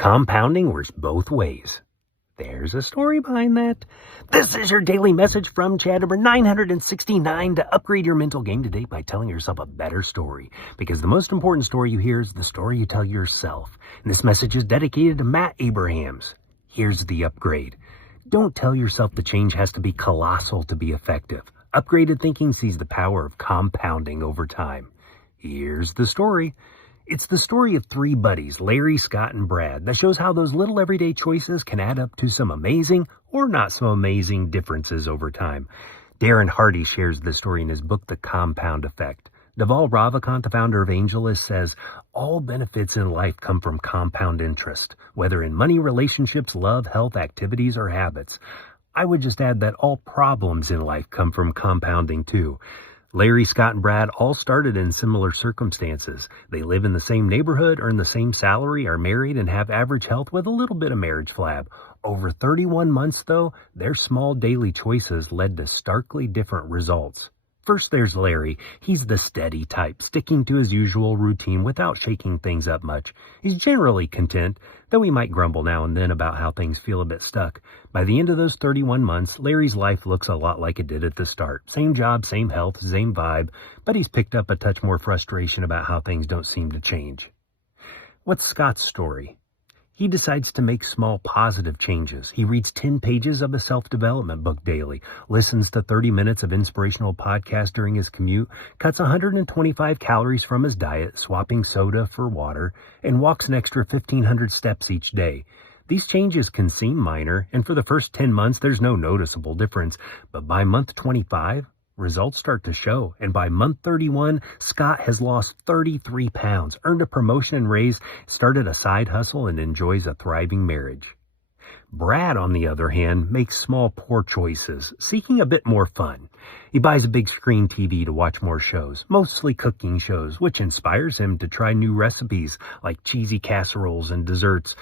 Compounding works both ways. There's a story behind that. This is your daily message from Chad, number 969, to upgrade your mental game today by telling yourself a better story. Because the most important story you hear is the story you tell yourself. And this message is dedicated to Matt Abrahams. Here's the upgrade. Don't tell yourself the change has to be colossal to be effective. Upgraded thinking sees the power of compounding over time. Here's the story. It's the story of three buddies, Larry, Scott, and Brad, that shows how those little everyday choices can add up to some amazing or not so amazing differences over time. Darren Hardy shares this story in his book, The Compound Effect. Naval Ravikant, the founder of AngelList, says, all benefits in life come from compound interest, whether in money, relationships, love, health, activities, or habits. I would just add that all problems in life come from compounding too. Larry, Scott, and Brad all started in similar circumstances. They live in the same neighborhood, earn the same salary, are married, and have average health with a little bit of marriage flab. Over 31 months, though, their small daily choices led to starkly different results. First, there's Larry. He's the steady type, sticking to his usual routine without shaking things up much. He's generally content, though he might grumble now and then about how things feel a bit stuck. By the end of those 31 months, Larry's life looks a lot like it did at the start. Same job, same health, same vibe, but he's picked up a touch more frustration about how things don't seem to change. What's Scott's story? He decides to make small positive changes. He reads 10 pages of a self-development book daily, listens to 30 minutes of inspirational podcasts during his commute, cuts 125 calories from his diet, swapping soda for water, and walks an extra 1,500 steps each day. These changes can seem minor, and for the first 10 months, there's no noticeable difference. But by month 25, results start to show, and by month 31, Scott has lost 33 pounds, earned a promotion and raise, started a side hustle, and enjoys a thriving marriage. Brad, on the other hand, makes small, poor choices, seeking a bit more fun. He buys a big screen TV to watch more shows, mostly cooking shows, which inspires him to try new recipes like cheesy casseroles and desserts.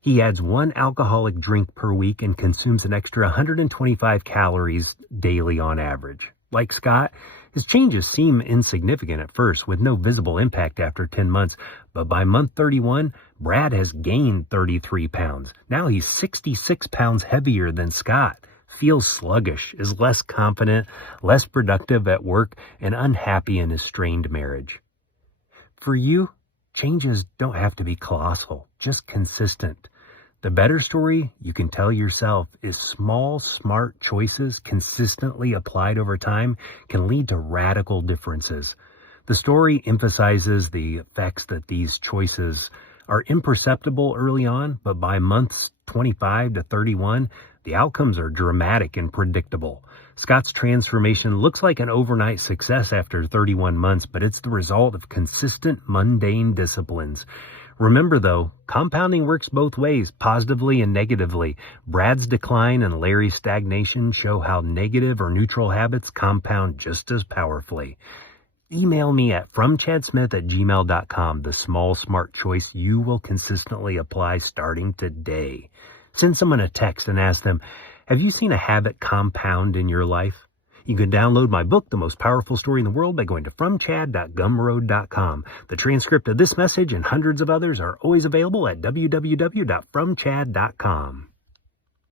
He adds one alcoholic drink per week and consumes an extra 125 calories daily on average. Like Scott, his changes seem insignificant at first, with no visible impact after 10 months. But by month 31, Brad has gained 33 pounds. Now he's 66 pounds heavier than Scott, feels sluggish, is less confident, less productive at work, and unhappy in his strained marriage. For you, changes don't have to be colossal, just consistent. The better story you can tell yourself is small, smart choices consistently applied over time can lead to radical differences. The story emphasizes the effects that these choices are imperceptible early on, but by months 25 to 31, the outcomes are dramatic and predictable. Scott's transformation looks like an overnight success after 31 months, but it's the result of consistent, mundane disciplines. Remember, though, compounding works both ways, positively and negatively. Brad's decline and Larry's stagnation show how negative or neutral habits compound just as powerfully. Email me at fromchadsmith@gmail.com the small, smart choice you will consistently apply starting today. Send someone a text and ask them, have you seen a habit compound in your life? You can download my book, The Most Powerful Story in the World, by going to fromchad.gumroad.com. The transcript of this message and hundreds of others are always available at www.fromchad.com.